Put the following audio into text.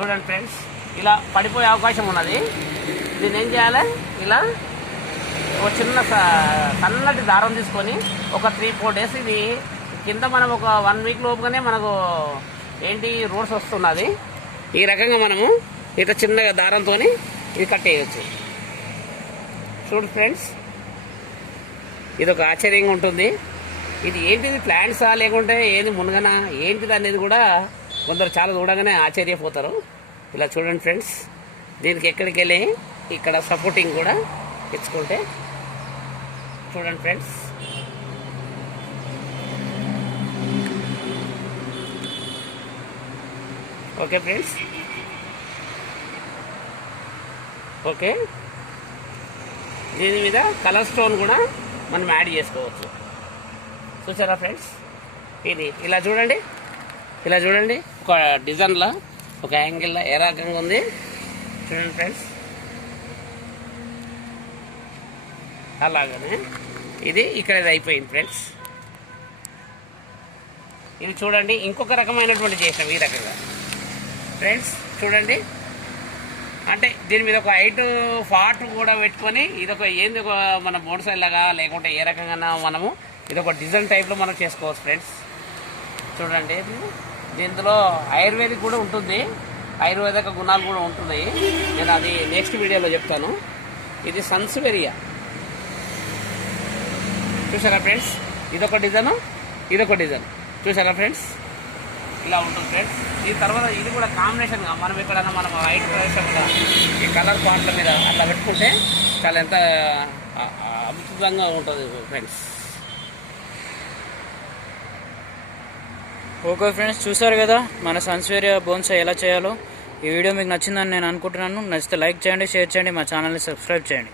చూడండి ఫ్రెండ్స్, ఇలా పడిపోయే అవకాశం ఉన్నది. దీన్ని ఏం చేయాలి, ఇలా ఒక చిన్న సన్నటి దారం తీసుకొని ఒక 3-4 డేస్ ఇది కింద మనం ఒక 1 వీక్ లోపుగానే మనకు ఏంటి రూట్స్ వస్తున్నది. ఈ రకంగా మనము ఇట్లా చిన్నగా దారంతో ఇది కట్టేయచ్చు. చూడు ఫ్రెండ్స్, ఇది ఒక ఆశ్చర్యంగా ఉంటుంది. ఇది ఏంటిది ప్లాంట్సా లేకుంటే ఏది మునగనా ఏంటిది అనేది కూడా కొందరు చాలా చూడగానే ఆశ్చర్యపోతారు. ఇలా చూడండి ఫ్రెండ్స్, దీనికి ఎక్కడికి వెళ్ళి ఇక్కడ సపోర్టింగ్ కూడా ఇచ్చుకుంటే చూడండి ఫ్రెండ్స్. Okay friends, okay. దీని మీద కలర్ స్టోన్ కూడా మనం యాడ్ చేసుకోవచ్చు. చూసారా ఫ్రెండ్స్, ఇది ఇలా చూడండి, ఇలా చూడండి, ఒక డిజైన్లో ఒక యాంగిల్లో ఏ రకంగా ఉంది చూడండి ఫ్రెండ్స్. అలాగనే ఇది ఇక్కడ అయిపోయింది ఫ్రెండ్స్. ఇది చూడండి, ఇంకొక రకమైనటువంటి చేసాం ఈ రకంగా ఫ్రెండ్స్. చూడండి, అంటే దీని మీద ఒక 8 ఫాట్ కూడా పెట్టుకొని ఇదొక ఏంది ఒక మన బోన్సాయి లాగా లేకుంటే ఏ రకంగా మనము ఇదొక డిజైన్ టైప్లో మనం చేసుకోవచ్చు ఫ్రెండ్స్. చూడండి, దీంట్లో ఆయుర్వేదిక్ కూడా ఉంటుంది, ఆయుర్వేదిక గుణాలు కూడా ఉంటున్నాయి. నేను అది నెక్స్ట్ వీడియోలో చెప్తాను. ఇది సన్స్వేరియా చూసారా ఫ్రెండ్స్, ఇదొక డిజైన్, ఇదొక డిజైన్ చూసారా ఫ్రెండ్స్. ఇలా ఉంటుంది ఫ్రెండ్స్. దీని తర్వాత ఇది కూడా కాంబినేషన్గా మనం ఎక్కడైనా మనం వైట్ ప్రదేశంగా ఈ కలర్ పాటల మీద అట్లా పెట్టుకుంటే చాలా ఎంత అద్భుతంగా ఉంటుంది ఫ్రెండ్స్. ఓకే ఫ్రెండ్స్, చూసారు కదా మన సన్స్వేరియా బోన్సాయి ఎలా చేయాలో. ఈ వీడియో మీకు నచ్చిందని నేను అనుకుంటున్నాను. నచ్చితే లైక్ చేయండి, షేర్ చేయండి, మా ఛానల్ని సబ్స్క్రైబ్ చేయండి.